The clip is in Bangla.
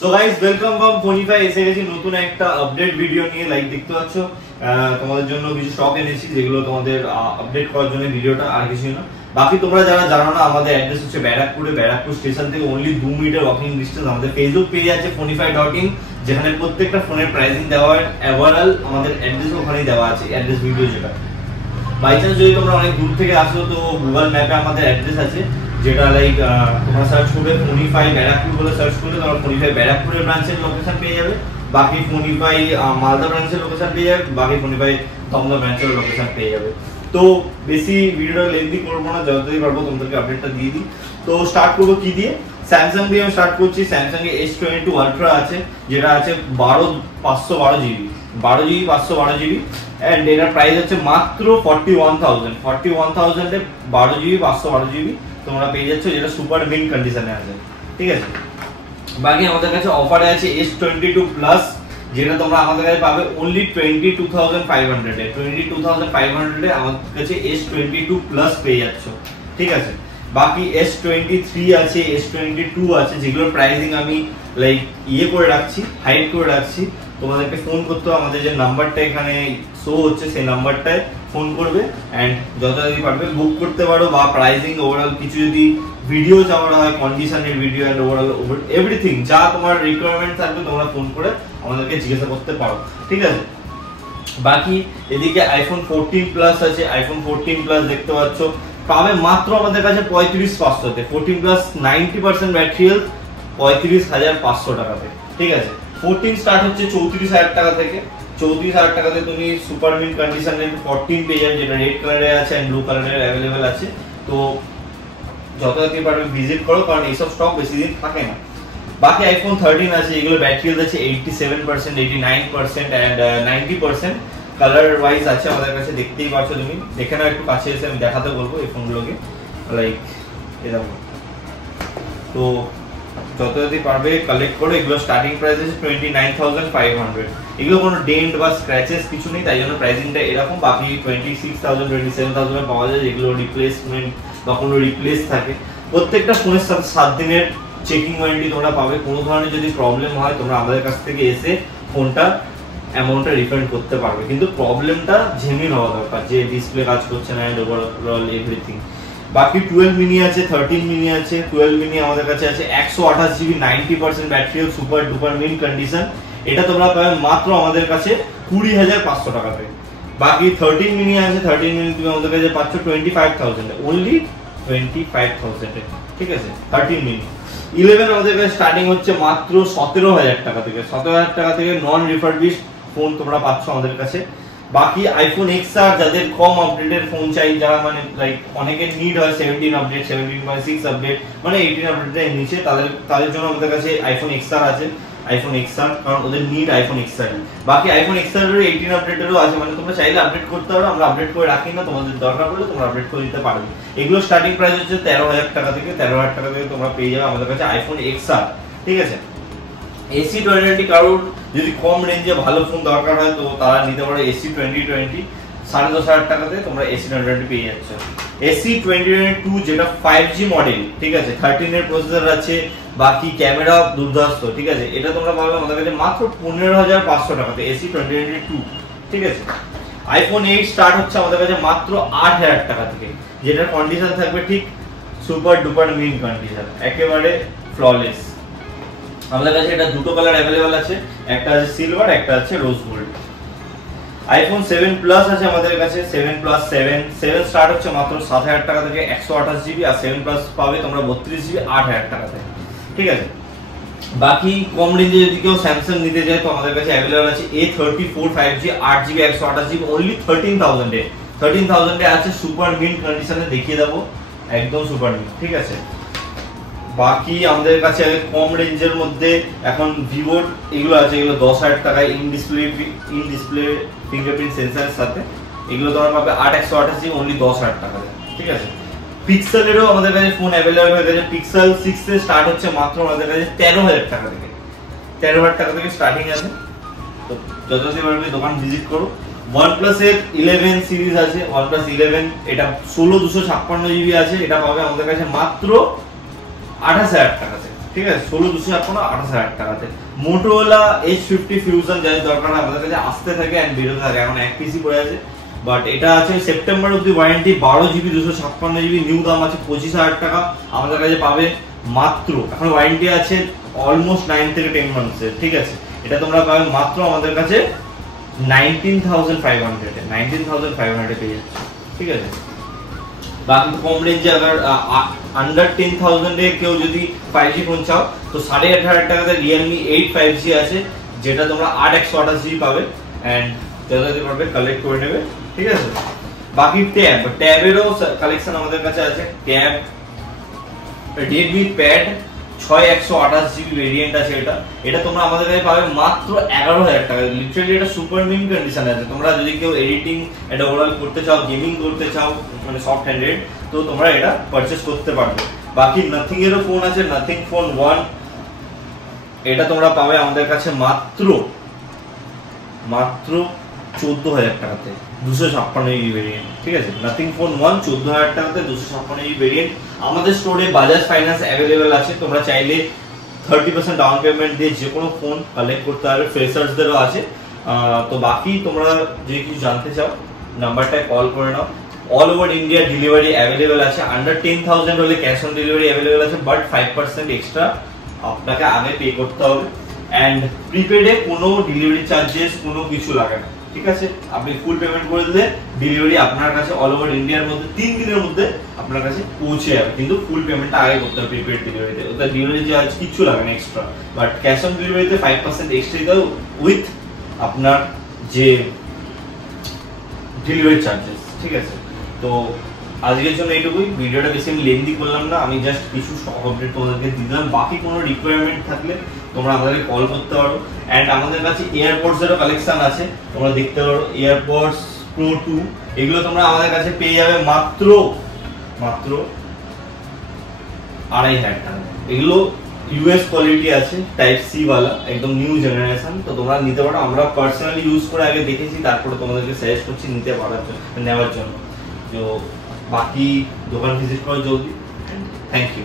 So guys welcome from Phonify. এসে গেছি নতুন একটা আপডেট ভিডিও নিয়ে। লাইক দেখতে পাচ্ছ তোমাদের জন্য কিছু স্টক এনেছি যেগুলো তোমাদের আপডেট করার জন্য ভিডিওটা, আর কিছুই না। বাকি তোমরা যারা জানো না, আমাদের অ্যাড্রেস হচ্ছে ব্যারাকপুর স্টেশন থেকে অনলি 2 মিনিটের ওয়াকিং ডিস্টেন্স। আমাদের ফেসবুক পেজ আছে fonify.in, যেখানে প্রত্যেকটা ফোনের প্রাইসিং দেওয়া হয়। ওভারঅল আমাদের অ্যাড্রেস ওখানেই দেওয়া আছে, অ্যাড্রেস ভিডিও যেটা। বাই চান্স যদি তোমরা অনেক দূর থেকে আসো তো গুগল ম্যাপে আমাদের অ্যাড্রেস আছে, যেটা লাইক তোমরা সার্চ করবে ফোনিফাই ব্যারাকপুর বলে সার্চ করলে তোমরা ফোনিফাই ব্যারাকপুরের ব্রাঞ্চের লোকেশন পেয়ে যাবে। বাকি ফোনিফাই মালদা ব্রাঞ্চের লোকেশন পেয়ে যাবে, বাকি ফোনিফাই দমদম ব্রাঞ্চের লোকেশন পেয়ে যাবে। তো বেশি ভিডিওটা লেন্থি করবো না, যতই পারবো তোমাদেরকে আপডেটটা দিয়ে দিই। তো স্টার্ট করবো কি দিয়ে? স্যামসাং দিয়ে আমি স্টার্ট করছি। স্যামসাং এ S22 আলট্রা আছে, যেটা আছে 512 জিবি 512 জিবি এন্ড এটার প্রাইস হচ্ছে মাত্র 41,000 এ 12 জিবি 512 জিবি তোমরা পেয়ে যাচ্ছ, যেটা সুপার মিন্ট কন্ডিশনে আছে। ঠিক আছে, বাকি আমাদের কাছে অফারে আছে S22 প্লাস, যেটা তোমরা আমাদের কাছে পাবে অনলি 22,500 এ। 22,500 এ আমাদের কাছে S22 প্লাস পেয়ে যাচ্ছ। ঠিক আছে, বাকি S23 আছে, S22 আছে, যেগুলোর প্রাইসিং আমি লাইক করে রাখছি, হাইড করে রাখছি। তোমাদেরকে ফোন করতে হবে, আমাদের যে নাম্বারটা এখানে শো হচ্ছে সেই নাম্বারটায় ফোন করবে এন্ড যত তাড়াতাড়ি পারবে বুক করতে পারো। বা প্রাইসিং ওভারঅল কিছু যদি ভিডিও চাওয়া হয়, কন্ডিশনের ভিডিও এন্ড ওভারঅল এভরিথিং যা তোমার রিকোয়ারমেন্ট থাকবে তোমরা ফোন করে আমাদেরকে জিজ্ঞাসা করতে পারো। ঠিক আছে, বাকি এদিকে আইফোন 14 প্লাস আছে। আইফোন 14 প্লাস দেখতে পাচ্ছ পাবে মাত্র আমাদের কাছে 35,500 তে। 14 প্লাস 90% ব্যাটারি হেলথ 35,500 টাকাতে। ঠিক আছে, 14 স্টার্ট হচ্ছে 34,000 টাকা থেকে। 34,000 টাকাতে তুমি সুপার মিন্ট কন্ডিশনের 14 পেয়ে যাবে, যেটা রেড কালারে আছে এন্ড ব্লু কালারের অ্যাভেলেবেল আছে। তো যত তাড়াতাড়ি পারবে ভিজিট করো, কারণ এইসব স্টক বেশি দিন থাকে না। বাকি আইফোন 13 আছে, এগুলো ব্যাটারি হেলথ আছে 87%, 89% এন্ড 90%। কালার ওয়াইজ আছে আমাদের কাছে, দেখতেই পাচ্ছ তুমি। দেখে নাও, একটু কাছে এসে আমি দেখাতে বলবো এই ফোনগুলোকে, লাইক এরকম। তো যত যদি পারবে কালেক্ট করো। এগুলো স্টার্টিং প্রাইস আছে 29,500। এগুলো কোনো ডেন্ট বা স্ক্র্যাচেস কিছু নেই, তাই জন্য প্রাইসিংটা এরকম। বাকি 26,000 27,000 পাওয়া যায়, যেগুলো রিপ্লেসমেন্ট বা কোনো রিপ্লেস থাকে। প্রত্যেকটা ফোনের সাথে 7 দিনের চেকিং ওয়ারেন্টি তোমরা পাবে। কোনো ধরনের যদি প্রবলেম হয় তোমরা আমাদের কাছ থেকে এসে ফোনটা অ্যামাউন্টটা রিফান্ড করতে পারবে, কিন্তু প্রবলেমটা জেনুইন হওয়া দরকার, যে ডিসপ্লে কাজ করছে না এন্ড ওভারঅল এভরিথিং। বাকি 12 মিনি আছে, 13 মিনি আছে। 12 মিনি আমাদের কাছে আছে 128 GB 90% battery, super duper mint condition. এটা তোমরা পাবে মাত্র আমাদের কাছে 20,500 টাকাতে। বাকি 13 মিনি আছে, 13 মিনি তুমি আমাদের কাছে পাচ্ছ 25,000 এ, অনলি 25,000 এ। ঠিক আছে, 13 মিনি। 11 আমাদের কাছে স্টার্টিং হচ্ছে মাত্র 17,000 টাকা থেকে। 17,000 টাকা থেকে নন রিফারবিশ ফোন তোমরা পাচ্ছ আমাদের কাছে। বাকি আইফোন XR, যাদের কম আপডেটের ফোন চাই, যারা মানে লাইক অনেকের নিড হয় 17 আপডেট, 17.6 আপডেট, মানে 18 আপডেটের নিচে, তাদের জন্য আমাদের কাছে আইফোন XR আছে। আইফোন XR, কারণ ওদের নিড আইফোন XR। বাকি আইফোন XR এর 18 আপডেটেরও আছে, মানে তোমরা চাইলে আপডেট করতে পারো, আমরা আপডেট করে রাখি না, তোমাদের দরকার পড়লে তোমরা আপডেট করে দিতে পারবে। এগুলো স্টার্টিং প্রাইস হচ্ছে 13,000 টাকা থেকে। 13,000 টাকা থেকে তোমরা পেয়ে যাবে আমাদের কাছে আইফোন XR। ঠিক আছে, AC2020 কারোর যদি কম রেঞ্জে ভালো ফোন দরকার হয় তো তারা নিতে পারে AC2020। 10,500 টাকাতে তোমরা AC2020 পেয়ে যাচ্ছ। AC2022 যেটা 5G মডেল, ঠিক আছে, 13 এর প্রসেসর আছে, বাকি ক্যামেরা দুর্দান্ত। ঠিক আছে, এটা তোমরা পাবে আমাদের কাছে মাত্র 15,500 টাকাতে AC2022। ঠিক আছে, আইফোন 8 স্টার্ট হচ্ছে আমাদের কাছে মাত্র 8,000 টাকা থেকে, যেটার কন্ডিশন থাকবে ঠিক সুপার ডুপার মিন্ট কন্ডিশন, একেবারে ফ্ললেস। আমাদের কাছে এটা দুটো কালার अवेलेबल আছে, একটা আছে সিলভার, একটা আছে রোজ গোল্ড। আইফোন 7 প্লাস আছে আমাদের কাছে। 7 প্লাস 7 স্টার্ট হচ্ছে মাত্র 7,000 টাকা থেকে 128 জিবি, আর 7 প্লাস পাবে তোমরা 32 জিবি 8,000 টাকা থেকে। ঠিক আছে, বাকি কম রেঞ্জে যদি কেউ স্যামসাং নিতে যায় তো আমাদের কাছে अवेलेबल আছে A34 5G 8 GB 128 GB only 13,000 এ। 13,000 এ আছে, সুপার মিন্ট কন্ডিশনে দেখিয়ে দেবো, একদম সুপার মিন্ট। ঠিক আছে, বাকি আমাদের কাছে কম রেঞ্জের মধ্যে এখন ভিভোর এগুলো আছে, এগুলো 10,000 টাকায় ইন ডিসপ্লে ফিঙ্গারপ্রিন্ট সেন্সরের সাথে। এগুলো তোমরা পাবে 8/128 জিবি অনলি 10,000 টাকায়। ঠিক আছে, পিক্সেলেরও আমাদের কাছে ফোন अवेलेबल হয়ে গেছে। পিক্সেল 6 এ স্টার্ট হচ্ছে মাত্র আমাদের কাছে 13,000 টাকা থেকে। 13,000 টাকা থেকে স্টার্টিং আছে। তো যতদিন পারবে দোকান ভিজিট করো। OnePlus এর 11 সিরিজ আছে, OnePlus 11, এটা 16 256 জিবি আছে। এটা পাবে আমাদের কাছে মাত্র 28,000 টাকা থেকে। ঠিক আছে 16,256 28,000 টাকাতে। মোটোরোলা H50 ফিউশন যাদের দরকার আমাদের কাছে আসতে থাকে এন্ড বেরোতে থাকে, এখন এক পিসি পড়ে আছে, বাট এটা আছে সেপ্টেম্বর অবধি ওয়ারেন্টি, 12GB 256GB, নিউ দাম আছে 25,000 টাকা আমাদের কাছে পাবে মাত্র। এখন ওয়ারেন্টি আছে অলমোস্ট 9 থেকে 10 মান্থসের, ঠিক আছে। এটা তোমরা পাবে মাত্র আমাদের কাছে 19,500 এ, 19,500 পেয়ে যাচ্ছে, ঠিক আছে। বাকি তো কম রেঞ্জে আবার আন্ডার 10,000 এ কেউ যদি 5G ফোন চাও তো 18,500 টাকাতে Realme 8 5G আছে, যেটা তোমরা 8/128GB পাবে এন্ড যাদের পারবে কালেক্ট করে নেবে, ঠিক আছে। বাকি ট্যাবেরও কালেকশন আমাদের কাছে আছে। Tab Redmi Pad 6/128GB variant আছে, এটা তোমরা আমাদের কাছে পাবে মাত্র 11,000 টাকা। লিটারালি এটা সুপার মিন কন্ডিশনে আছে। তোমরা যদি কেউ এডিটিং এটা ওভারঅল করতে চাও, গেমিং করতে চাও, মানে সফট হ্যান্ডেড, তো তোমরা এটা পারচেজ করতে পারবে। বাকি নাথিং এরও ফোন আছে, নাথিং ফোন 1, এটা তোমরা পাবে আমাদের কাছে মাত্র 14,000 টাকাতে 256GB ভেরিয়েন্ট, ঠিক আছে। নাথিং ফোন 1 14,000 টাকাতে 256GB ভেরিয়েন্ট। আমাদের স্টোরে বাজাজ ফাইন্যান্স অ্যাভেলেবেল আছে, তোমরা চাইলে 30% ডাউন পেমেন্ট দিয়ে যে কোনো ফোন কালেক্ট করতে পারবে, ফ্রেশার্সদেরও আছে। তো বাকি তোমরা যদি কিছু জানতে চাও নাম্বারটায় কল করে নাও। All over India delivery available আছে, আন্ডার 10,000 হলে ক্যাশ অন ডেলিভারি অ্যাভেলেবেল আছে, বাট 5% এক্সট্রা আপনাকে আগে পে করতে হবে এন্ড প্রিপেডে কোনো ডেলিভারি চার্জেস কোনো কিছু লাগে না, ঠিক আছে। আপনি ফুল পেমেন্ট করে দিলে ডেলিভারি আপনার কাছে অল ওভার ইন্ডিয়ার মধ্যে 3 দিনের মধ্যে আপনার কাছে পৌঁছে যাবে, কিন্তু ফুল পেমেন্টটা আগে করতে হবে প্রিপেড ডেলিভারিতে। ওটা ডেলিভারি চার্জ কিছু লাগে না এক্সট্রা, বাট ক্যাশ অন ডেলিভারিতে 5% এক্সট্রা দিতে হবে উইথ আপনার যে ডেলিভারি চার্জেস, ঠিক আছে। তো আজকের জন্য এইটুকুই, ভিডিওটা বেশি আমি লেন্দি করলাম না, আমি জাস্ট কিছু আপডেট তোমাদেরকে দিলাম। বাকি কোনো রিকোয়ারমেন্ট থাকলে তোমরা আমাদেরকে কল করতে পারো এন্ড আমাদের কাছে এয়ারপডস এরও কালেকশন আছে, তোমরা দেখতে পারো। এয়ারপডস প্রো 2 এগুলো তোমরা আমাদের কাছে পেয়ে যাবে মাত্র 2,500 টাকা। এগুলো ইউএস কোয়ালিটি আছে, টাইপ সি ওয়ালা, একদম নিউ জেনারেশন, তো তোমরা নিতে পারো। আমরা পার্সোনালি ইউজ করে আগে দেখেছি, তারপরে তোমাদেরকে সাজেস্ট করছি নিতে পারার জন্য, নেওয়ার জন্য। তো বাকি দোকান ভিজিট করো জলদি। Thank you.